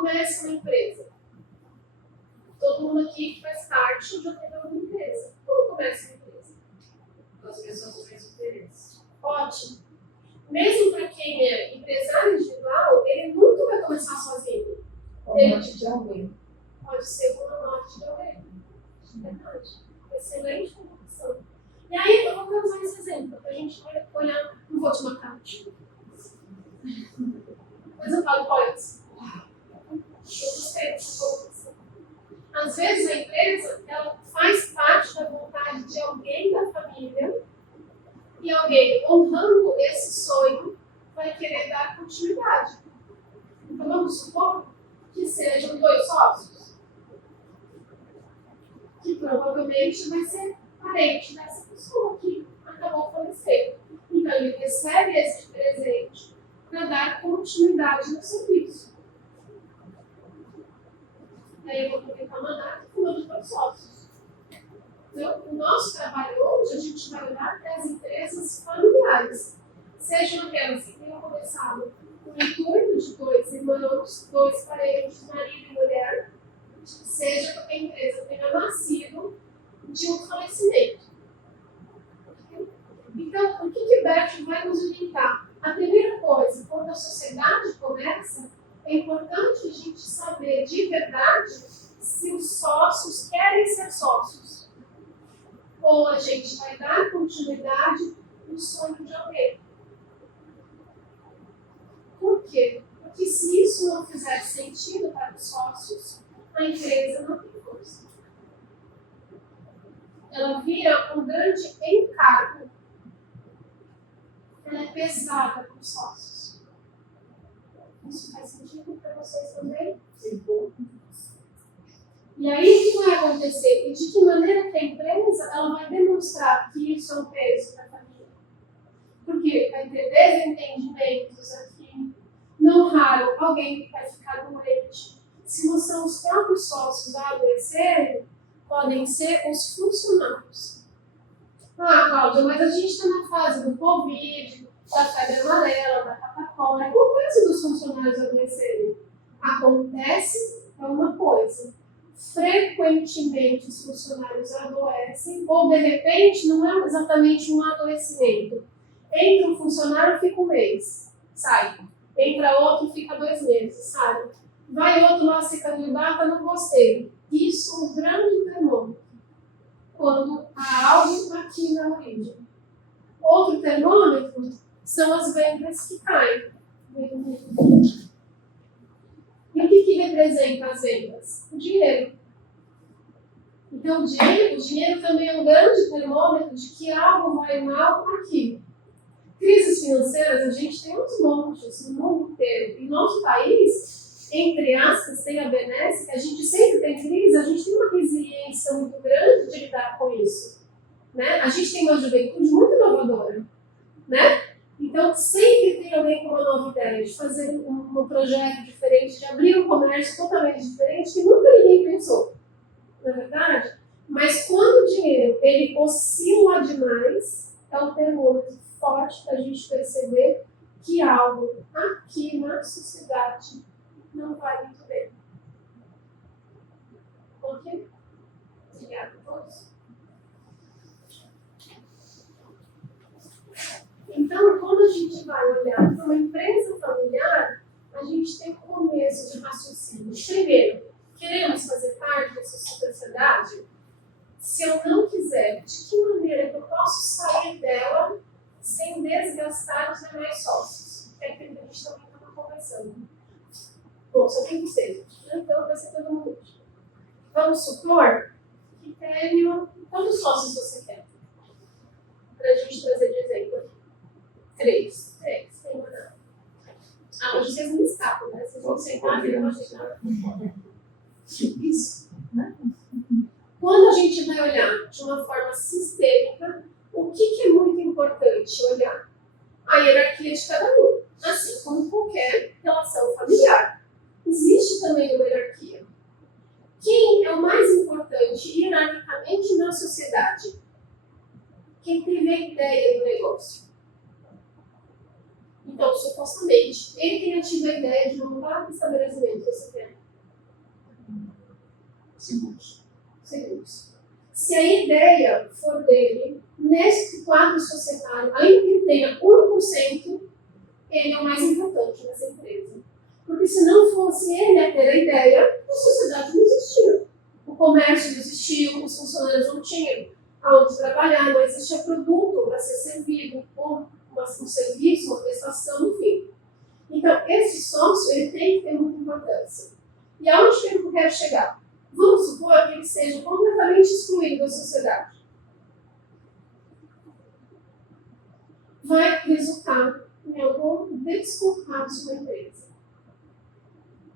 começa uma empresa? Todo mundo aqui que faz parte já teve uma empresa. Como começa uma empresa? As pessoas com esse interesse. Ótimo. Mesmo para quem é empresário individual, ele nunca vai começar sozinho. Com a morte de alguém. Pode ser com a morte de alguém. Verdade. Excelente colocação. E aí, eu vou usar esse exemplo, para a gente olhar, não vou te matar. Mas eu falo, olha, eu gostei dessa colocação. Às vezes a empresa, ela faz parte da vontade de alguém da família e alguém, honrando esse sonho, vai querer dar continuidade. Então, vamos supor que sejam 2 sócios, que provavelmente vai ser parente dessa pessoa que acabou falecendo. Então, ele recebe esse presente para dar continuidade no serviço. Daí eu vou aproveitar uma data falando para os sócios. Então, o nosso trabalho hoje, a gente vai olhar para as empresas familiares. Sejam aquelas que tenham começado com o intuito de 2 irmãos, 2 parentes, marido e mulher, seja que a empresa tenha nascido de um falecimento. Então, o que Bert vai nos orientar? A primeira coisa, quando a sociedade começa, é importante a gente saber de verdade se os sócios querem ser sócios. Ou a gente vai dar continuidade no sonho de alguém. Por quê? Porque se isso não fizer sentido para os sócios, a empresa não tem força. Ela vira um grande encargo. Ela é pesada para os sócios. Isso faz sentido para vocês também? Sim. E aí, o que vai acontecer? E de que maneira que a empresa ela vai demonstrar que isso é um peso para a família? Porque vai ter desentendimentos aqui. Não raro, alguém que vai ficar doente. Se não são os próprios sócios a adoecerem, podem ser os funcionários. Ah, Cláudia, mas a gente está na fase do Covid, da febre amarela, da catapora. Acontece dos funcionários adoecerem. Acontece é uma coisa. Frequentemente os funcionários adoecem, ou de repente não é exatamente um adoecimento. Entra um funcionário, fica 1 mês, sai. Entra outro, fica 2 meses, sai. Vai outro lá, se candidata, não gostei. Isso é um grande termômetro. Quando há algo aqui na origem. Outro termômetro são as vendas que caem. E o que representa as vendas? O dinheiro. Então, o dinheiro também é um grande termômetro de que algo vai mal aqui. Crises financeiras, a gente tem uns montes no mundo inteiro. E nosso país, entre aspas, tem a benéfica, a gente sempre tem crise, a gente tem uma resiliência muito grande de lidar com isso. Né? A gente tem uma juventude muito inovadora. Né? Então, sempre tem alguém com uma nova ideia de fazer um projeto diferente, de abrir um comércio totalmente diferente que nunca ninguém pensou. Não é verdade? Mas quando o dinheiro ele oscila demais, é um termômetro forte para a gente perceber que algo aqui na sociedade não vai muito bem. Ok? Obrigada a todos. Então, quando a gente vai olhar para uma empresa familiar, a gente tem um começo de raciocínio. Primeiro, queremos fazer parte dessa sociedade? Se eu não quiser, de que maneira que eu posso sair dela sem desgastar os demais sócios? É aquilo que a gente também estava conversando. Bom, só tem vocês, então vai ser todo mundo. Vamos supor que tenho... Quantos sócios você quer? Para a gente trazer de exemplo aqui. 3. Tem uma não. Ah, hoje vocês não escapam, né? Vocês vão sentar e não ajeitar. Isso. Quando a gente vai olhar de uma forma sistêmica, o que é muito importante olhar? A hierarquia de cada um, assim como qualquer relação familiar. Existe também uma hierarquia. Quem é o mais importante hierarquicamente na sociedade? Quem teve a ideia do negócio. Então, supostamente, ele tenha tido a ideia de montar um estabelecimento que você quer. Seguros. Se a ideia for dele, nesse quadro societário, ainda que ele tenha 1%, ele é o mais importante nessa empresa. Porque se não fosse ele a ter a ideia, a sociedade não existia. O comércio não existia, os funcionários não tinham aonde trabalhar, não existia produto para ser servido, ou um serviço, uma prestação, enfim. Então, esse sócio ele tem que ter muita importância. E aonde que eu quero chegar? Vamos supor que ele seja completamente excluído da sociedade. Vai resultar em algum descompasso na empresa.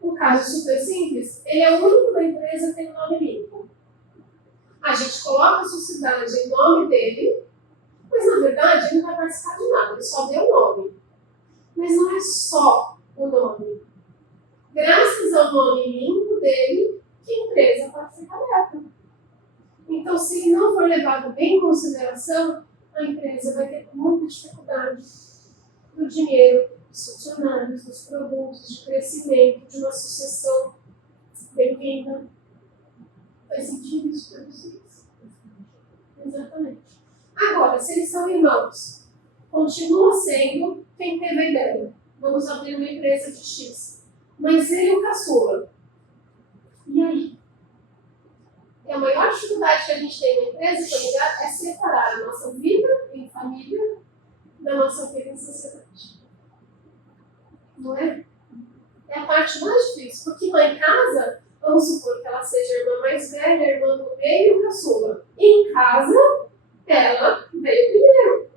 Um caso super simples, ele é o único da empresa que tem o nome limpo. A gente coloca a sociedade em nome dele, mas na verdade ele não vai participar de nada, ele só deu o nome. Mas não é só o nome. Graças ao nome limpo dele, que a empresa pode ficar aberta. Então, se ele não for levado bem em consideração, a empresa vai ter muita dificuldade do dinheiro, dos funcionários, dos produtos, de crescimento, de uma sucessão bem-vinda. Faz sentido isso para vocês? Exatamente. Agora, se eles são irmãos, continua sendo quem teve a ideia. Vamos abrir uma empresa de X. Mas ele é o caçula. E aí? E a maior dificuldade que a gente tem na empresa familiar é separar a nossa vida em família da nossa vida em sociedade. Não é? É a parte mais difícil, porque lá em casa, vamos supor que ela seja a irmã mais velha, a irmã do meio e o caçula. E em casa, ela veio primeiro.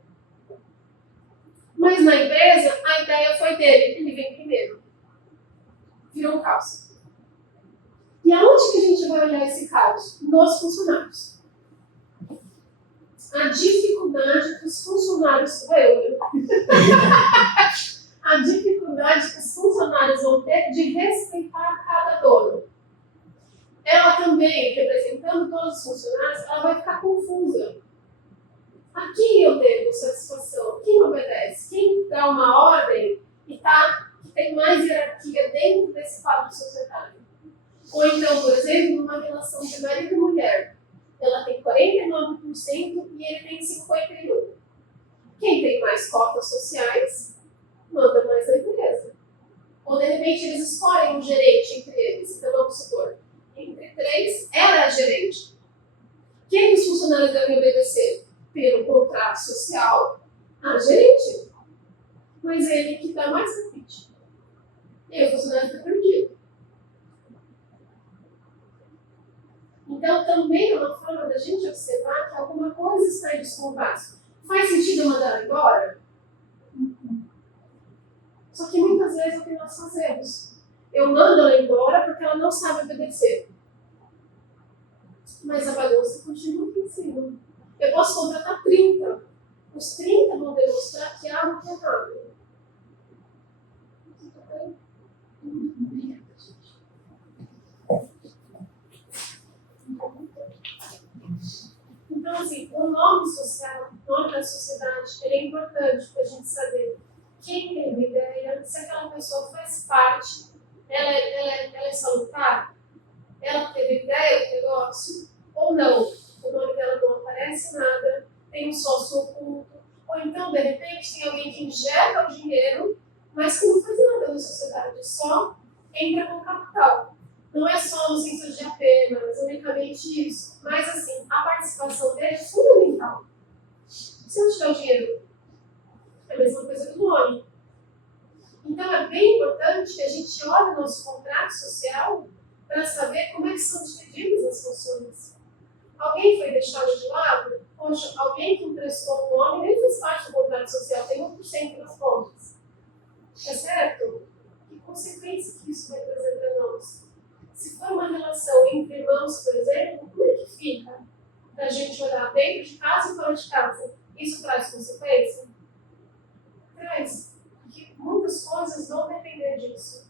Mas na empresa, a ideia foi dele, ele vem primeiro. Virou um caos. E aonde que a gente vai olhar esse caos? Nos funcionários. A dificuldade que os funcionários... A dificuldade que os funcionários vão ter de respeitar cada dono. Ela também, representando todos os funcionários, ela vai ficar confusa. A quem eu devo satisfação? Quem obedece? Quem dá uma ordem e que tem mais hierarquia dentro desse quadro societário? Ou então, por exemplo, numa relação de marido e mulher. Ela tem 49% e ele tem 51%. Quem tem mais cotas sociais, manda mais na empresa. Ou, de repente, eles escolhem um gerente entre eles. Então, vamos supor, entre 3, ela é a gerente. Quem os funcionários devem obedecer? Pelo contrato social, a gerente. Mas é ele que dá mais convite. E o funcionário fica perdido. Então, também é uma forma da gente observar que alguma coisa está em descompasso. Faz sentido eu mandar ela embora? Só que muitas vezes é o que nós fazemos. Eu mando ela embora porque ela não sabe obedecer. Mas a bagunça continua aqui em cima. Eu posso contratar 30. Os 30 vão demonstrar que há algo que é errado. Então, assim, o nome social, o nome da sociedade, ele é importante para a gente saber quem teve a ideia, se aquela pessoa faz parte, ela é salutar, ela teve ideia do negócio, ou não. O nome dela não aparece nada, tem um sócio oculto, ou então, de repente, tem alguém que injeta o dinheiro, mas que não faz nada na sociedade, só entra com capital. Não é só no sentido de apenas, unicamente isso, mas assim, a participação dele é fundamental. Se não tiver o dinheiro, é a mesma coisa que o nome. Então é bem importante que a gente olhe o nosso contrato social para saber como é que são divididas as funções. Alguém foi deixado de lado? Poxa, alguém que emprestou o nome nem fez parte do contrato social, tem 1% nas contas. É certo? Que consequência que isso vai trazer para nós? Se for uma relação entre irmãos, por exemplo, como é que fica? Para a gente olhar dentro de casa e fora de casa. Isso traz consequência? Traz. Porque muitas coisas vão depender disso.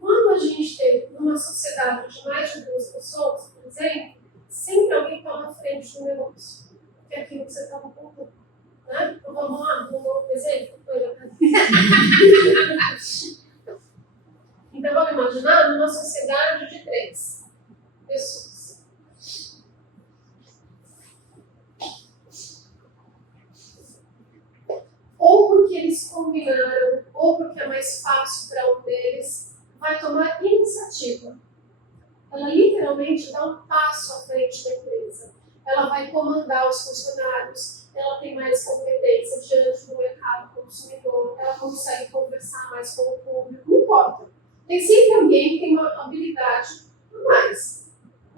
Quando a gente tem uma sociedade de mais de 2 pessoas, por exemplo, sempre alguém está na frente do negócio. Que é aquilo que você estava contando. Né? Então vamos lá, um exemplo? Então vamos imaginar numa sociedade de 3. pessoas. Ou porque eles combinaram, ou porque é mais fácil para um deles, vai tomar iniciativa. Ela literalmente dá um passo à frente da empresa. Ela vai comandar os funcionários, ela tem mais competência diante do mercado consumidor, ela consegue conversar mais com o público, não importa. Tem sempre alguém que tem uma habilidade a mais,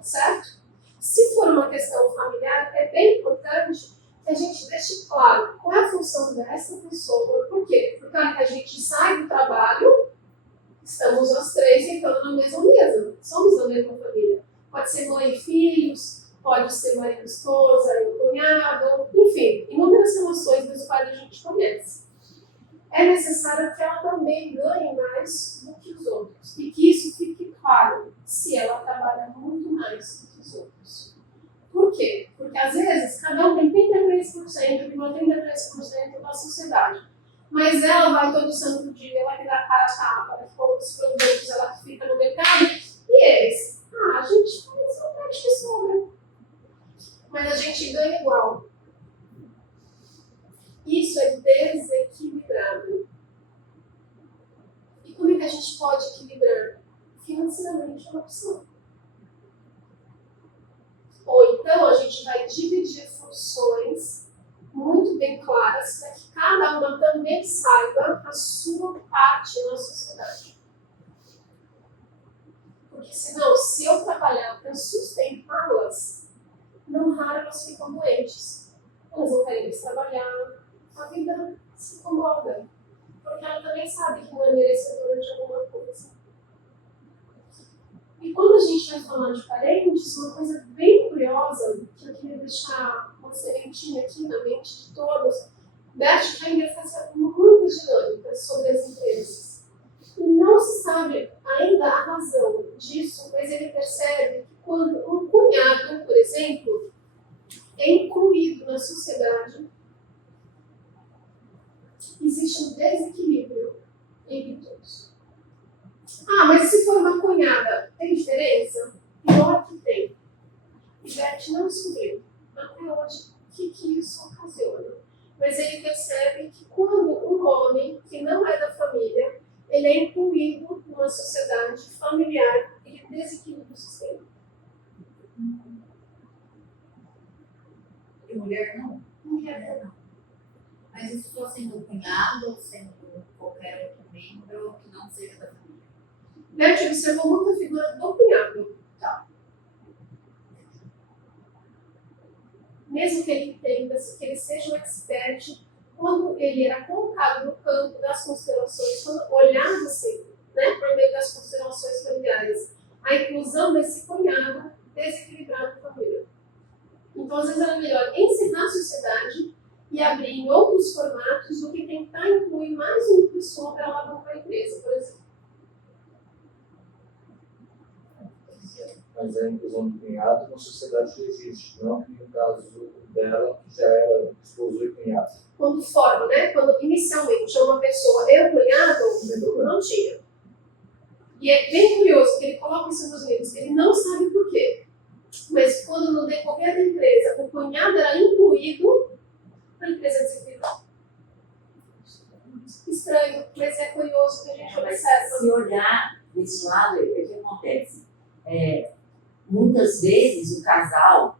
certo? Se for uma questão familiar, é bem importante que a gente deixe claro qual é a função dessa pessoa. Por quê? Porque a hora que a gente sai do trabalho, estamos nós três sentando na mesma mesa. Somos da mesma família. Pode ser mãe e filhos, pode ser marido e esposa, e cunhado, enfim, inúmeras relações das quais a gente conhece. É necessário que ela também ganhe mais do que os outros. E que isso fique claro se ela trabalha muito mais do que os outros. Por quê? Porque às vezes cada um tem 33% da sociedade. Mas ela vai todo santo dia, ela que dá cara a tapa, ela que compra os produtos, ela que fica no mercado. E eles? A gente faz uma parte que sobra. Mas a gente ganha igual. Isso é desequilibrado. E como é que a gente pode equilibrar? Financeiramente é uma opção. Ou então a gente vai dividir funções muito bem claras para que cada uma também saiba a sua parte na sociedade. Porque senão, se eu trabalhar para sustentá-las, não raro elas ficam doentes. Elas não querem mais trabalhar, a vida se incomoda. Porque ela também sabe que não é merecedora de alguma coisa. E quando a gente vai falar de parentes, uma coisa bem curiosa, que eu queria deixar uma sementinha aqui na mente de todos, Bert Hellinger faz muitas dinâmicas sobre as empresas. E não se sabe ainda a razão disso, mas ele percebe que quando um cunhado, por exemplo, é incluído na sociedade, existe um desequilíbrio entre todos. Mas se for uma cunhada, tem diferença? Pior que tem. E Bert não descobriu até hoje o que isso ocasiona. Mas ele percebe que quando um homem que não é da família, ele é incluído numa sociedade familiar, ele desequilibra o sistema. E mulher não? Mulher não. Mas isso só sendo cunhado ou sendo qualquer outro membro que não seja da família? Bert observou muito a figura do cunhado. Tá. Mesmo que ele entenda, que ele seja um expert, quando ele era colocado no campo das constelações, quando olhava-se, por meio das constelações familiares, a inclusão desse cunhado desequilibrava a família. Então, às vezes, era melhor ensinar a sociedade e abrir em outros formatos do que tentar incluir mais uma pessoa para alavancar a empresa, por exemplo. Mas a inclusão do cunhado na sociedade já existe, não que no caso dela, que já era esposo e cunhado. Quando forma, quando inicialmente é uma pessoa e o cunhado, não tinha. E é bem curioso que ele coloca isso nos livros, ele não sabe por quê. Mas quando no decorrer da empresa o cunhado era incluído, a empresa desequilibrou. Estranho, mas é curioso que a gente observa. Se olhar desse lado, o que acontece? Muitas vezes o casal,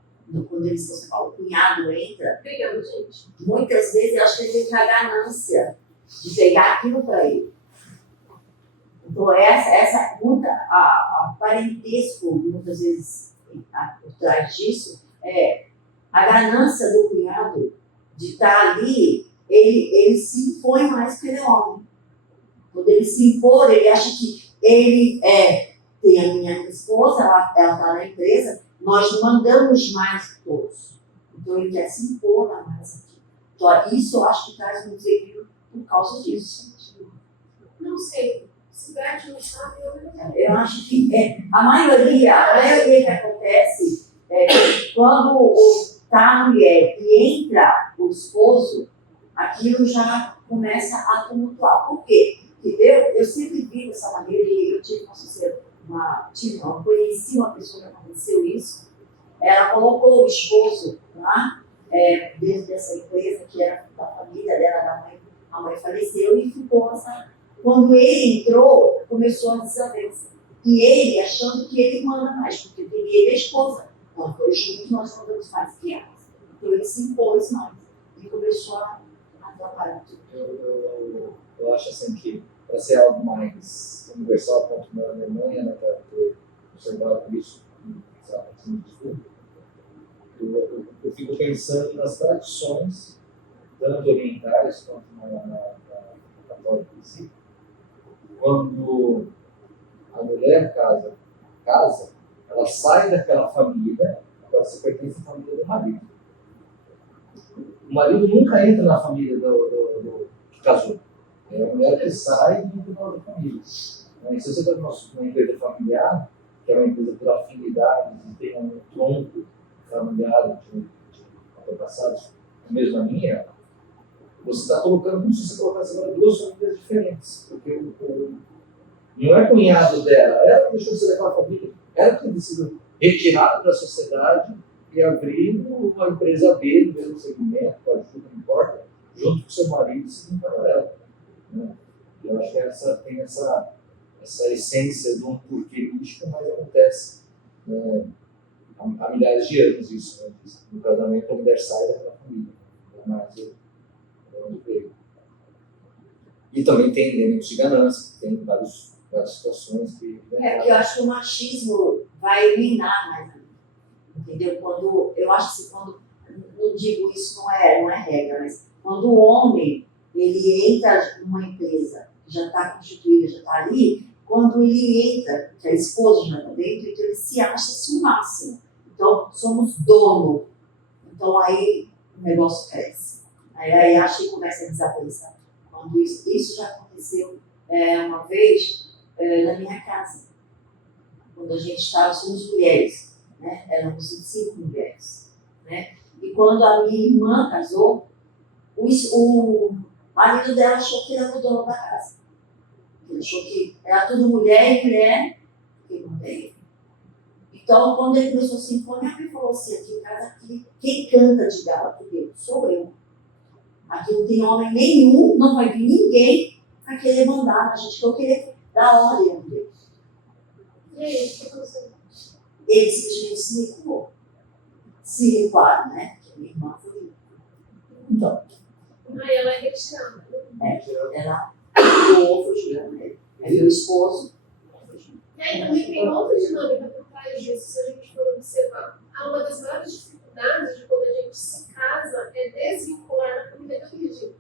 quando eles falam, o cunhado entra, Obrigada, gente. muitas vezes eu acho que ele tem a ganância de pegar aquilo para ele. Então, a parentesco, muitas vezes, por trás disso, é a ganância do cunhado de estar ali, ele se impõe mais que ele é homem. Quando ele se impor, ele acha que ele tem a minha esposa, ela está na empresa, nós mandamos mais que todos. Então ele quer se impor a mais aqui. Então isso eu acho que traz um desequilíbrio por causa disso. Não sei. Se Bert não sabe, eu não sei. Eu acho que a maioria que acontece é que quando está a mulher e entra o esposo, aquilo já começa a tumultuar. Por quê? Porque eu sempre vi dessa maneira, e eu tive conheci uma pessoa que aconteceu isso, ela colocou o esposo lá, dentro dessa empresa, que era da família dela, a mãe faleceu e ficou essa. Quando ele entrou, começou a desavença. E ele achando que ele manda mais, porque tem ele e a esposa. Então, foi junto, nós mandamos mais crianças. Então, ele se impôs mais e começou a atrapalhar tudo. Eu acho assim que, para ser algo mais universal, quanto na Alemanha, né, para ter observado isso, eu fico pensando nas tradições, tanto orientais quanto na católica em si. Quando a mulher casa, ela sai daquela família, agora você pertence à família do marido. O marido nunca entra na família do que casou. É a mulher que sai e entra na outra família. Se você está numa empresa familiar, que é uma empresa por afinidade, que tem um tronco familiar de antepassados, mesmo a minha, você está colocando como se você colocasse agora duas famílias diferentes. Porque não é cunhado dela, ela que deixou de ser daquela família, ela que tem sido retirada da sociedade e abrir uma empresa B no mesmo segmento, com ajuda, não importa, junto com seu marido, seguindo para ela. Né? Eu acho que tem essa essência de um porquê místico, mas acontece há milhares de anos isso. Né? No casamento, a mulher sai daquela família, mas onde veio. E também tem elementos de ganância, tem várias situações que... Porque eu acho que o machismo vai eliminar mais, entendeu? Eu acho que quando, não digo isso, não é regra, mas quando o homem, ele entra numa empresa, já está constituída, já está ali, quando ele entra, que a esposa já está dentro, então ele se acha-se o máximo. Então, somos dono. Então, aí o negócio cresce. Aí acho que começa a desavença. Quando isso já aconteceu uma vez na minha casa. Quando a gente estava, somos mulheres, né? Éramos 5 mulheres. Né? E quando a minha irmã casou, o marido dela achou que era o dono da casa. Ele achou que era tudo mulher e mulher, que não tem. Então, quando ele começou a se impor, minha mãe falou assim: aqui em casa, quem canta de gala aqui dentro sou eu. Aqui não tem homem nenhum, não vai vir ninguém para querer mandar na gente, que eu queria dar ordem a Deus. E aí, o que aconteceu? Ele simplesmente se recuou. Se recuaram, né? Porque a minha irmã foi. Então. Aí ela é retirada. Ela recuou, foi jurando ele. Aí veio o esposo. E aí também tem outra dinâmica por trás disso, se a gente for observar. Uma das maiores dificuldades de quando a gente se casa é desvincular da família de origem.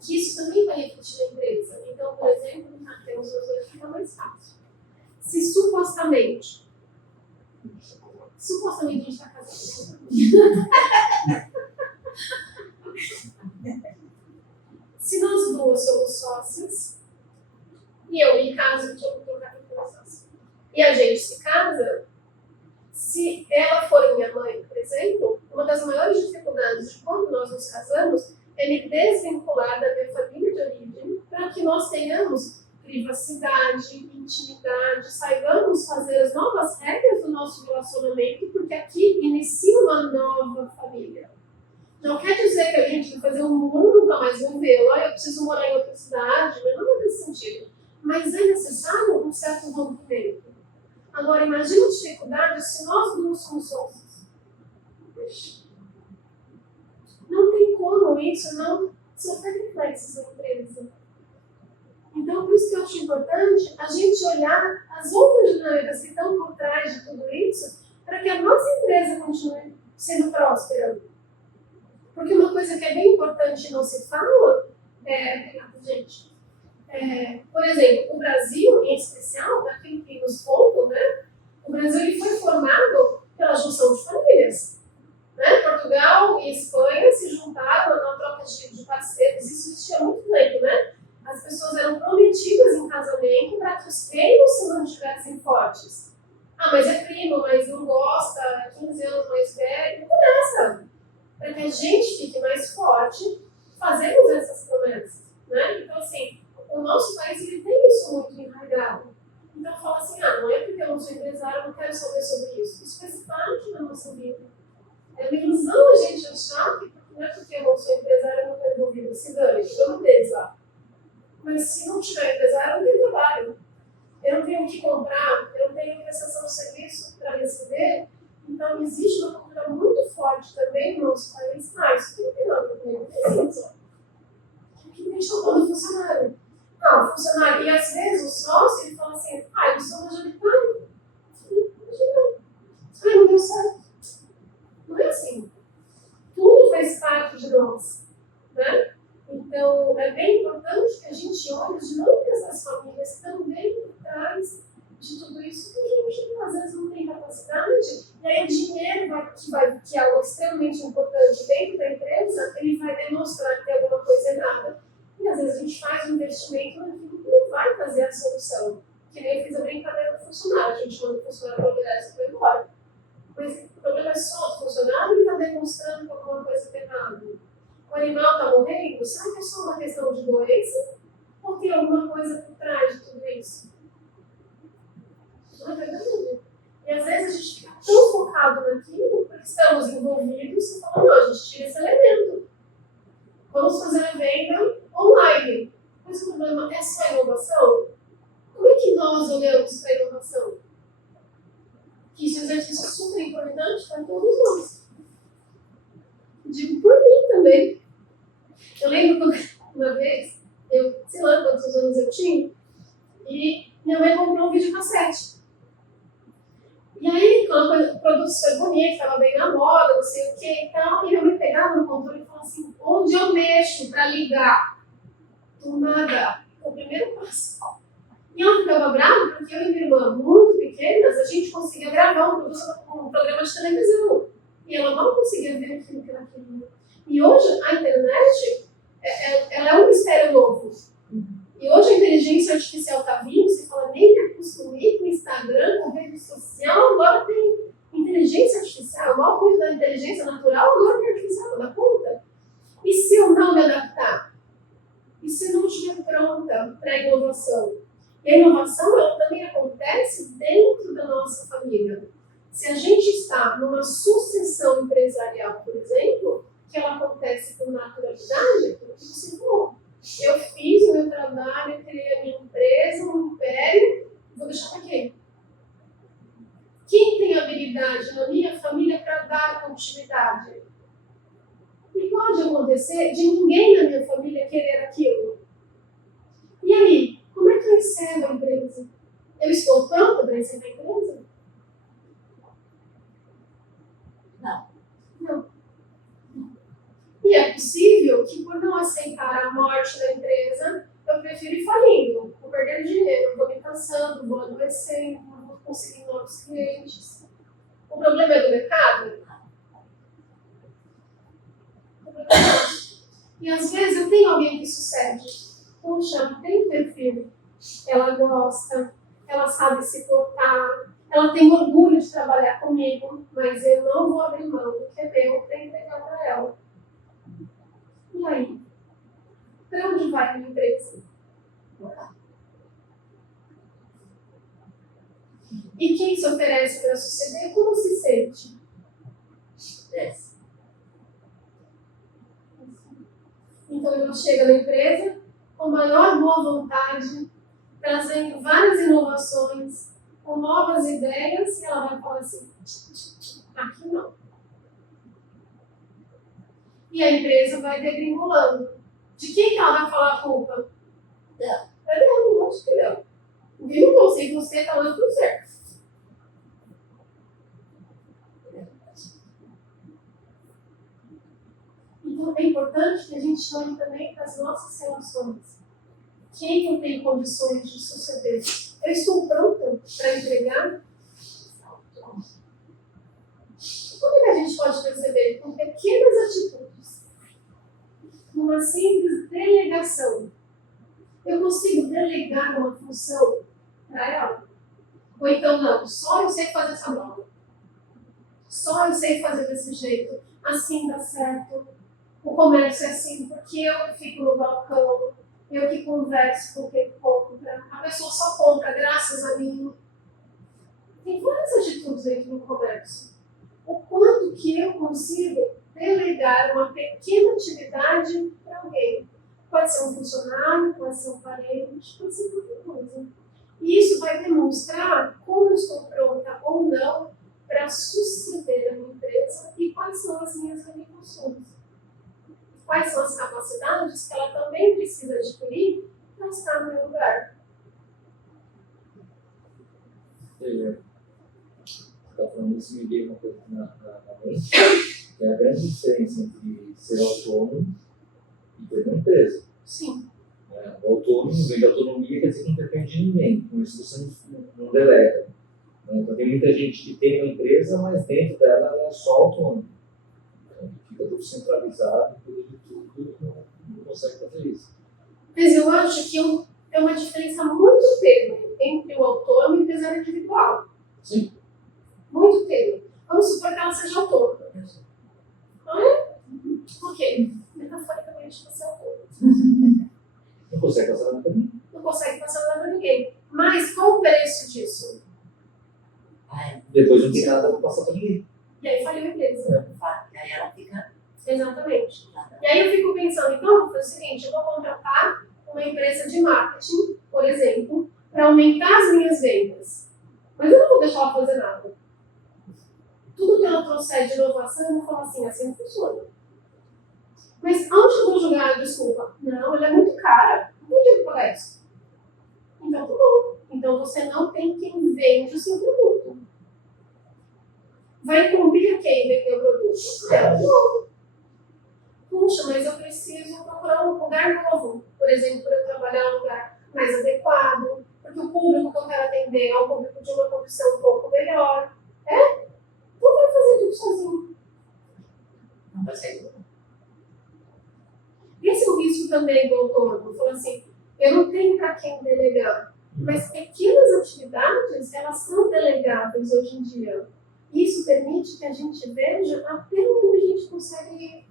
Que isso também vai refletir na empresa. Então, por exemplo, temos uma coisa que fica mais fácil. Se supostamente a gente está casado. Se nós duas somos sócias, e eu me caso, que eu vou trocar com sócia, e a gente se casa, se ela for minha mãe, por exemplo, uma das maiores dificuldades de quando nós nos casamos é me desvincular da minha família de origem para que nós tenhamos privacidade, intimidade, saibamos fazer as novas regras do nosso relacionamento, porque aqui inicia uma nova família. Não quer dizer que a gente vai fazer um muro, nunca mais vou vê-la, eu preciso morar em outra cidade, não é nada desse sentido. Mas é necessário um certo rompimento. Agora, imagina a dificuldade se nós duas somos sócios. Não tem como isso não sofrer reflexos na empresa. Então, por isso que eu acho importante a gente olhar as outras dinâmicas que estão por trás de tudo isso, para que a nossa empresa continue sendo próspera. Porque uma coisa que é bem importante e não se fala gente, por exemplo, o Brasil, em especial, daquilo que nos contam, né? O Brasil ele foi formado pela junção de famílias. Né? Portugal e Espanha se juntaram na troca de parceiros, isso existia há muito tempo, né? As pessoas eram prometidas em casamento para que os reinos se mantivessem fortes. Ah, mas é primo, mas não gosta, 15 anos mais velho, não interessa. Para que a gente fique mais forte, fazemos essas promessas. Né? Então, assim, o nosso país ele tem isso muito enraizado. Então fala assim, não é porque eu não sou empresário, eu não quero saber sobre isso. Isso faz parte da nossa vida. É uma ilusão a gente achar que não é porque eu não sou empresário, eu não estou envolvido. Se dane, eu não deles lá. Mas se não tiver empresário, eu não tenho trabalho. Eu não tenho o que comprar, eu não tenho prestação de serviço para receber. Então, existe uma cultura muito forte também no nosso país. Isso não tem nada a ver com isso. Que nem chamando funcionário. O funcionário, e às vezes o sócio, ele fala assim, eu sou majoritário. Não deu certo. Não é assim. Tudo faz parte de nós, né? Então, é bem importante que a gente olhe as dinâmicas das famílias também por trás de tudo isso que a gente, às vezes, não tem capacidade. E aí o dinheiro, que é algo extremamente importante dentro da empresa, ele vai demonstrar que tem alguma coisa errada. E às vezes a gente faz um investimento naquilo que não vai fazer a solução. Que nem eu fiz a brincadeira do funcionário. A gente manda o funcionário para o e foi embora. Mas o problema é só do funcionário, ele está demonstrando que alguma coisa está errada. O animal está morrendo? Será que é só uma questão de doença? Ou tem alguma coisa por trás de tudo isso? Não é verdade? E às vezes a gente fica tão focado naquilo, porque estamos envolvidos, e fala, não, a gente tira esse elemento. Vamos fazer a venda online. Mas o problema é só a inovação? Como é que nós olhamos para a inovação? Que isso é um exercício super importante para todos nós. Digo por mim também. Eu lembro que uma vez, eu sei lá quantos anos eu tinha, e minha mãe comprou um videocassete. E aí, quando o produto super bonito, estava bem na moda, não sei o que e tal, e minha mãe pegava no controle e falava assim, onde eu mexo para ligar? Do nada. O primeiro passo. E ela ficava brava porque eu e minha irmã, muito pequenas, a gente conseguia gravar um programa de televisão. E ela não conseguia ver aquilo que ela queria. E hoje a internet, ela é um mistério novo. E hoje a inteligência artificial está vindo, você fala, nem me acostumei com o Instagram, com rede social, agora tem inteligência artificial, a maior coisa da inteligência natural, agora tem artificial, dá conta. E se eu não me adaptar? E se eu não estiver pronta para a inovação? E a inovação, ela também acontece dentro da nossa família. Se a gente está numa sucessão empresarial, por exemplo, que ela acontece por naturalidade, é aquilo que você falou. Eu fiz o meu trabalho, eu criei a minha empresa, um império, vou deixar para quem? Quem tem habilidade na minha família para dar continuidade? E pode acontecer de ninguém na minha família querer aquilo. E aí, como é que eu encerro a empresa? Eu estou pronta para encerrar a empresa? Não. E é possível que, por não aceitar a morte da empresa, eu prefiro ir falindo, vou perdendo dinheiro, vou me cansando, vou adoecendo, não vou conseguir novos clientes. O problema é do mercado? O problema é. E às vezes eu tenho alguém que sucede. Puxa, não tem perfil. Ela gosta, ela sabe se portar, ela tem orgulho de trabalhar comigo, mas eu não vou abrir mão do que é meu para entregar para ela. E aí? Para onde vai a minha empresa? E quem se oferece para suceder, como se sente? Então ela chega na empresa com maior boa vontade, trazendo várias inovações, com novas ideias, e ela vai falar assim, aqui não. E a empresa vai degringolando. De quem que ela vai falar a culpa? É dela, acho que não. Viu? Não sei você, está lá tudo certo. Então é importante que a gente olhe também para as nossas relações. Quem que eu tenho condições de suceder? Eu estou pronta para entregar? Como é que a gente pode perceber? Com pequenas atitudes. Numa simples delegação. Eu consigo delegar uma função para ela? Ou então não, só eu sei fazer essa prova. Só eu sei fazer desse jeito. Assim dá certo. O comércio é assim porque eu fico no balcão. Eu que converso com quem compra, a pessoa só compra graças a mim. Tem várias atitudes dentro do comércio. O quanto que eu consigo delegar uma pequena atividade para alguém. Pode ser um funcionário, pode ser um parente, pode ser qualquer coisa. E isso vai demonstrar como eu estou pronta ou não para suceder a minha empresa e quais são as minhas limitações. Quais são as capacidades que ela também precisa adquirir para estar no meu lugar. Você está falando isso, me veio uma coisa na mente, que é a grande diferença entre ser autônomo e ter uma empresa. Sim. O autônomo, vem de autonomia, quer dizer que não depende de ninguém, com isso você não delega. Então tem muita gente que tem uma empresa, mas dentro dela ela é só autônoma. Então, fica tudo centralizado, cuida de tudo, não consegue fazer isso. Mas eu acho que é uma diferença muito tênue entre o autônomo e o empresário individual. Sim. Muito tênue. Vamos supor que ela seja autônoma. Não é? Ok. Metaforicamente você é autônomo. Não consegue passar nada para mim. Não consegue passar nada para ninguém. Mas qual o preço disso? Depois não tem nada para passar para ninguém. E aí faliu a empresa. E aí ela fica. Exatamente. E aí eu fico pensando, então eu vou fazer o seguinte, eu vou contratar uma empresa de marketing, por exemplo, para aumentar as minhas vendas. Mas eu não vou deixar ela fazer nada. Tudo que ela trouxer de inovação, eu vou falar assim não funciona. Mas onde eu vou jogar a desculpa? Não, ela é muito cara. Não tem dinheiro para pagar isso. Então, tá bom. Então, você não tem quem vende o seu produto. Vai incumbir quem vender o produto? Não. Puxa, mas eu preciso procurar um lugar novo. Por exemplo, para eu trabalhar em um lugar mais adequado, porque o público que eu quero atender é um público de uma condição um pouco melhor. Não vai fazer tudo sozinho. Não vai sair. Esse é o risco também do autônomo. Falou assim, eu não tenho para quem delegar. Mas pequenas atividades, elas são delegáveis hoje em dia. Isso permite que a gente veja até onde a gente consegue ir.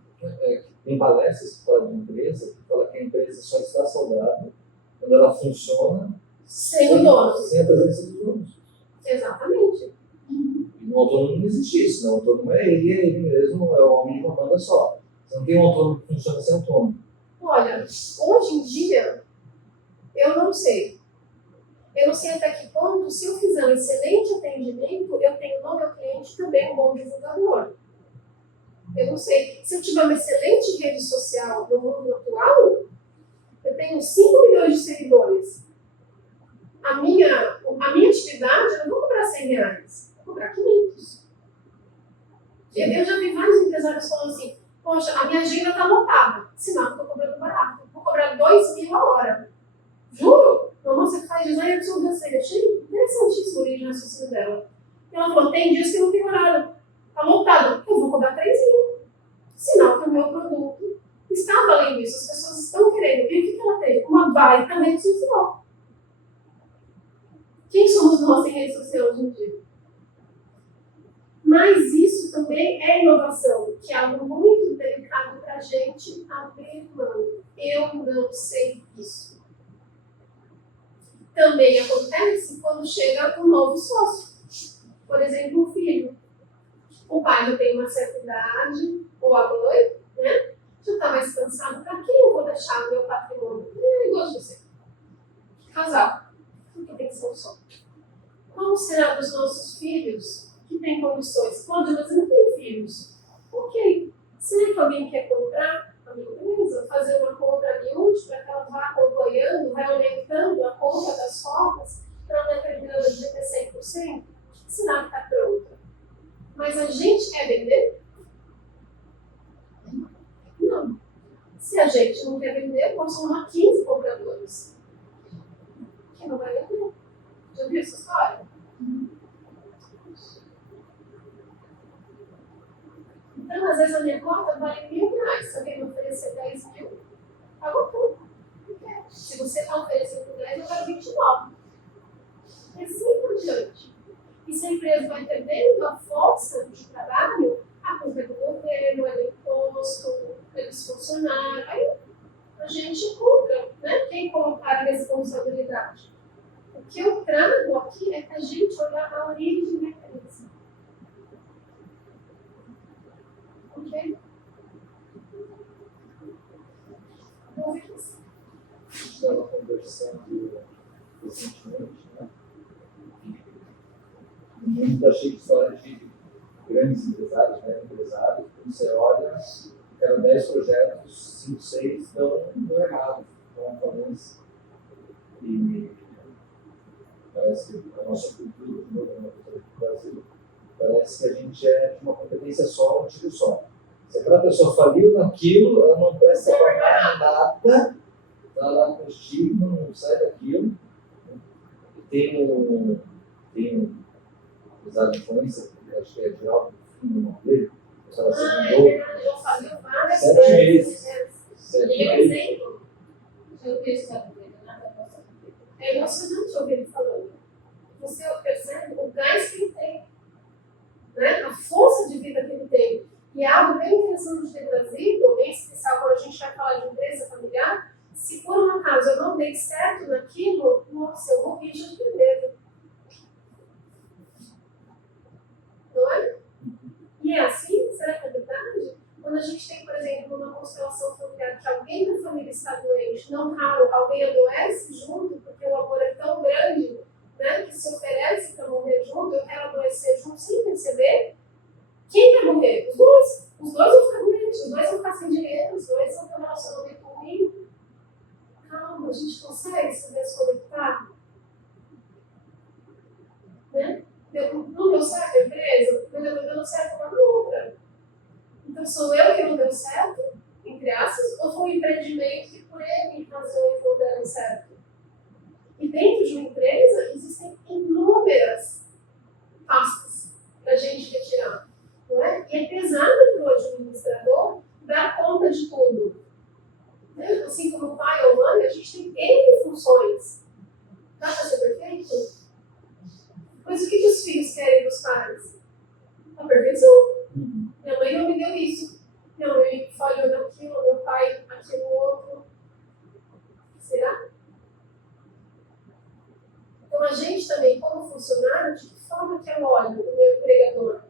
Tem palestras que falam de empresa, que fala que a empresa só está saudável quando ela funciona Sem o dono. sem a presença dos donos. Exatamente. E no autônomo não existe isso, né? O autônomo é ele mesmo, é o homem de uma banda só. Você não tem um autônomo que funciona sem autônomo. Olha, hoje em dia, eu não sei. Eu não sei até que ponto, se eu fizer um excelente atendimento, eu tenho no meu cliente também um bom divulgador. Eu não sei. Se eu tiver uma excelente rede social no mundo atual, eu tenho 5 milhões de seguidores. A minha atividade, eu não vou cobrar R$100, vou cobrar 500. Eu já vi vários empresários falando assim, poxa, a minha agenda está lotada, sinal que eu estou cobrando barato. Vou cobrar 2.000 a hora. Juro? Uma moça que faz design de sobrancelha. Eu achei interessantíssimo o origem de raciocínio dela. E ela falou, tem dias que não tem horário. Está lotado. Eu vou cobrar 3.000. Sinal que o meu produto está valendo isso. As pessoas estão querendo. E o que ela tem? Uma baita rede social. Quem somos nós em rede social hoje em dia? Mas isso também é inovação, que é algo muito delicado para a gente abrir mão. Eu não sei isso. Também acontece quando chega um novo sócio. Por exemplo, um filho. O pai já tem uma certa idade, ou a mãe, né? Já está mais cansado. Para quem eu vou deixar o meu patrimônio? Eu gosto de você. Casal. Porque tem que ser um só. Como será dos nossos filhos que têm condições? Pode, mas eu não tenho filhos. Ok. Será que alguém quer comprar a minha empresa? Fazer uma compra miúde para que ela vá acompanhando, vai aumentando a conta das cotas para uma determinada de 100%? O que será que está pronta? Mas a gente quer vender? Não. Se a gente não quer vender, pode somar 15 compradores. Que não vai vender. Já viu essa história? Então, às vezes a minha cota vale R$1.000. Se alguém me oferecer 10.000, pagou tudo. Se você está oferecendo 10, eu quero 29. E assim por diante. E se a empresa vai perdendo a força de trabalho, a culpa é do governo, é do imposto, é dos funcionários. Aí a gente cumpra, né? Quem colocar a responsabilidade. O que eu trago aqui é que a gente olhar a origem do mecanismo. Ok? Vamos ver isso. A gente estava conversando recentemente, né? O mundo está cheio de histórias de grandes empresários, né? Empresários, quando você olha, cada 10 projetos, 5, 6 dão errado, dão falência. E parece que a nossa cultura, do Brasil, parece que a gente é de uma competência só, um tiro só. Se aquela pessoa faliu naquilo, ela não presta mais nada, está lá com estigma, não sai daquilo. E tem um usado influência, acho que é de algo no nome dele, ela se mandou Eu falei várias 7 vezes. meses. E um exemplo, eu tenho estado vendo nada, é emocionante ouvir ele falando. Você percebe o gás que ele tem, né? A força de vida que ele tem. E é algo bem interessante de ter trazido, em especial quando a gente vai falar de empresa familiar. Se por um acaso eu não dei certo naquilo, nossa, eu morri de empresa. Não é? E é assim? Será que é verdade? Quando a gente tem, por exemplo, uma constelação familiar que alguém da família está doente, não raro, alguém adoece junto, porque o amor é tão grande, né, que se oferece para morrer junto, eu quero adoecer junto sem perceber. Quem vai morrer? Os dois. Os dois vão ficar doentes, os dois vão ficar sem dinheiro, os dois vão ter um relacionamento ruim. Calma, a gente consegue se desconectar? Né? Não deu certo a empresa, mas eu não deu certo uma outra. Então sou eu que não deu certo, entre aspas, ou foi um empreendimento que por ele razões não deram certo? E dentro de uma empresa existem inúmeras pastas para a gente retirar. Não é? E é pesado para o administrador dar conta de tudo. Né? Assim como pai ou mãe, a gente tem N funções. Dá para ser perfeito? Mas o que os filhos querem dos pais? A perfeição. Minha mãe não me deu isso. Minha mãe falhou naquilo, meu pai aquilo outro. Será? Então a gente também, como funcionário, de que forma que eu olho o meu empregador?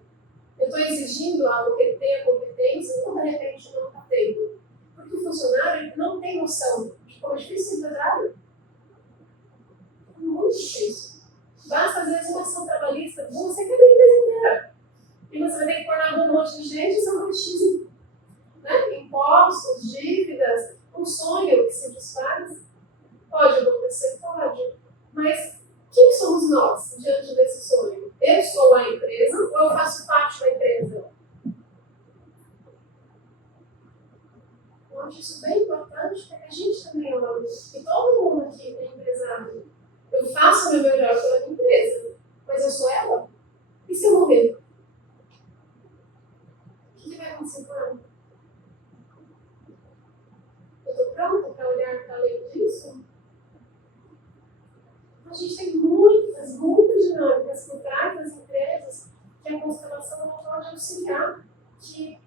Eu estou exigindo algo que ele tenha competência ou de repente não está tendo? Porque o funcionário ele não tem noção de como é difícil ser empresário. É muito difícil. Basta, às vezes, uma ação trabalhista, você quebra a empresa inteira. E você vai ter que pôr na mão um monte de gente, isso é um machismo. Né? Impostos, dívidas, um sonho que se desfaz. Pode acontecer? Pode. Mas quem somos nós diante desse sonho? Eu sou a empresa ou eu faço parte da empresa? Eu acho isso bem importante porque a gente também olha. E todo mundo aqui é empresário. Eu faço o meu melhor pela minha empresa, mas eu sou ela? E se eu morrer? O que vai acontecer com ela? Eu estou pronta para olhar para além disso? A gente tem muitas dinâmicas por trás das empresas que a constelação não pode auxiliar, que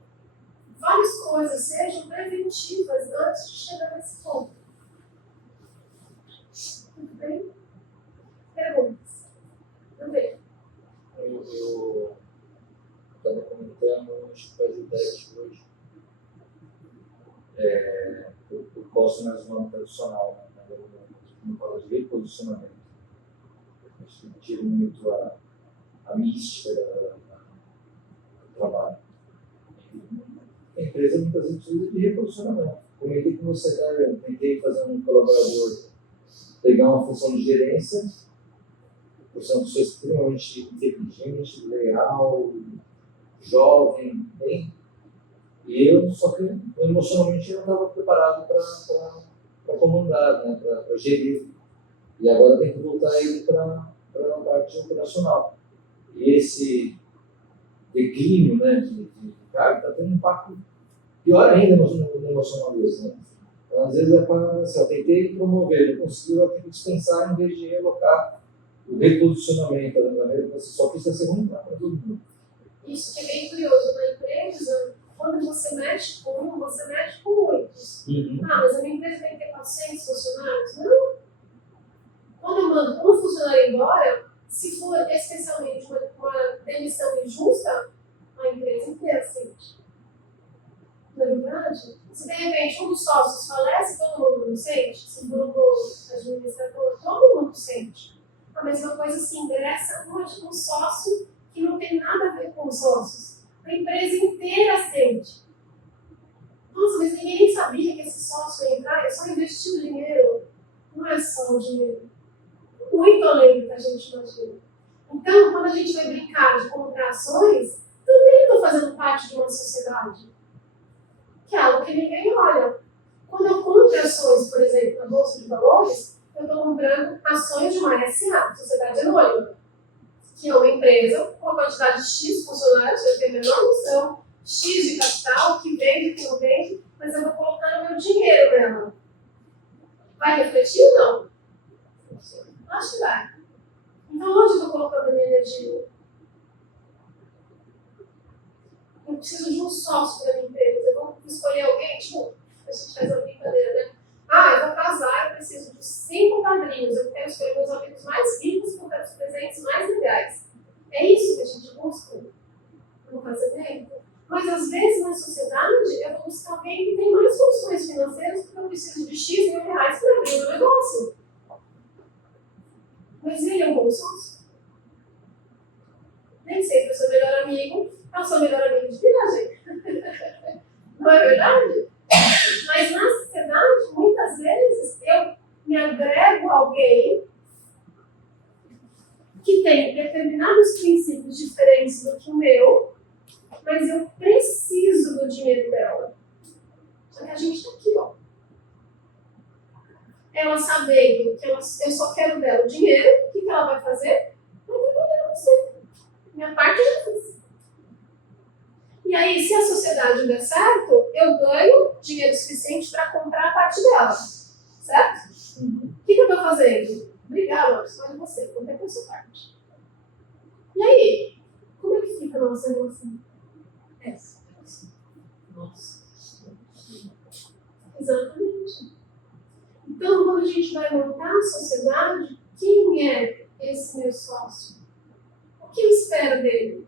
várias coisas sejam preventivas antes de chegar nesse ponto. Tudo bem? Perguntas? Também. Eu estava comentando, acho que faz ideia de hoje. Eu gosto mais do nome tradicional, né? Eu não falo de reposicionamento. Acho que tira muito a mística do trabalho. A empresa muitas vezes precisa de reposicionamento. Comentei com você, né? Eu tentei fazer um colaborador pegar uma função de gerência, por ser uma pessoa extremamente inteligente, leal, jovem, bem. E eu, só que emocionalmente eu não estava preparado para comandar, né? Para gerir. E agora tem que voltar ele para a parte operacional. E esse declínio, né, de carga está tendo um impacto pior ainda no emocionalismo. Né? Então, às vezes, assim, eu tentei promover, não conseguiu, eu tenho que dispensar em vez de realocar o reposicionamento da maneira que você só precisa ser ruim para todo mundo. Isso que é bem curioso. Na empresa, quando você mexe com um, você mexe com muitos. Ah, mas a minha empresa tem que ter 400 funcionários? Não. Quando eu mando um funcionário embora, se for especialmente uma demissão injusta, a empresa inteira sente. Não é verdade? Se de repente um dos sócios falece, todo mundo não sente. Se o grupo administrador, todo mundo sente. A mesma coisa se ingressa um sócio que não tem nada a ver com os sócios. A empresa inteira sente. Nossa, mas ninguém nem sabia que esse sócio ia entrar, é só investir o dinheiro. Não é só o dinheiro. Muito além do que a gente imagina. Então, quando a gente vai brincar de comprar ações, também estou fazendo parte de uma sociedade. Que é algo que ninguém olha. Quando eu compro ações, por exemplo, na Bolsa de Valores, eu estou comprando ações de uma SA, Sociedade Anônima, que é uma empresa com uma quantidade de X funcionários, eu tenho a menor noção, X de capital, que vende, que não vende, mas eu vou colocar o meu dinheiro nela. Vai refletir ou não? Acho que vai. Então, onde eu estou colocando a minha energia? Eu preciso de um sócio para minha empresa. Eu vou escolher alguém, tipo, a gente faz uma brincadeira, né? Ah, eu vou casar, eu preciso de 5 padrinhos. Eu quero escolher meus amigos mais ricos porque eu quero os presentes mais legais. É isso que a gente busca no casamento. Mas às vezes na sociedade eu vou buscar alguém que tem mais funções financeiras porque eu preciso de X mil reais para abrir o meu negócio. Mas ele é um bom sócio? Nem sempre o seu melhor amigo é o seu melhor amigo de viagem. Não é verdade? Mas na sociedade, muitas vezes, eu me agrego a alguém que tem determinados princípios diferentes do que o meu, mas eu preciso do dinheiro dela. Só que a gente está aqui, ó. Ela sabendo que eu só quero dela o dinheiro, o que ela vai fazer? Vai trabalhar você. Minha parte eu já fiz. E aí, se a sociedade der certo, eu ganho dinheiro suficiente para comprar a parte dela. Certo? O que eu estou fazendo? Obrigada, escolhe você, comprei a sua parte. E aí? Como é que fica a nossa relação? Essa. Nossa. Exatamente. Então, quando a gente vai montar a sociedade, quem é esse meu sócio? O que eu espero dele?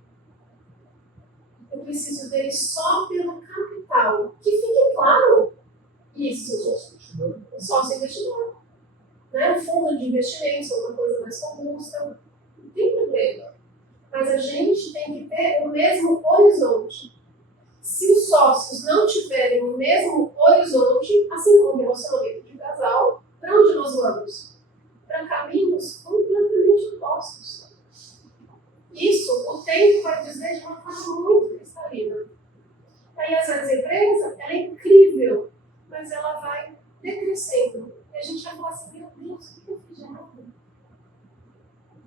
Eu preciso dele só pelo capital. Que fique claro isso. Sócio investidor. Né? Um fundo de investimentos, uma coisa mais robusta. Não tem problema. Mas a gente tem que ter o mesmo horizonte. Se os sócios não tiverem o mesmo horizonte, assim como o relacionamento de casal, para onde nós vamos? Para caminhos completamente opostos. Isso o tempo vai dizer de uma forma muito cristalina. Aí, às vezes, a empresa ela é incrível, mas ela vai decrescendo. E a gente vai falar assim, meu Deus, o que eu fiz de errado?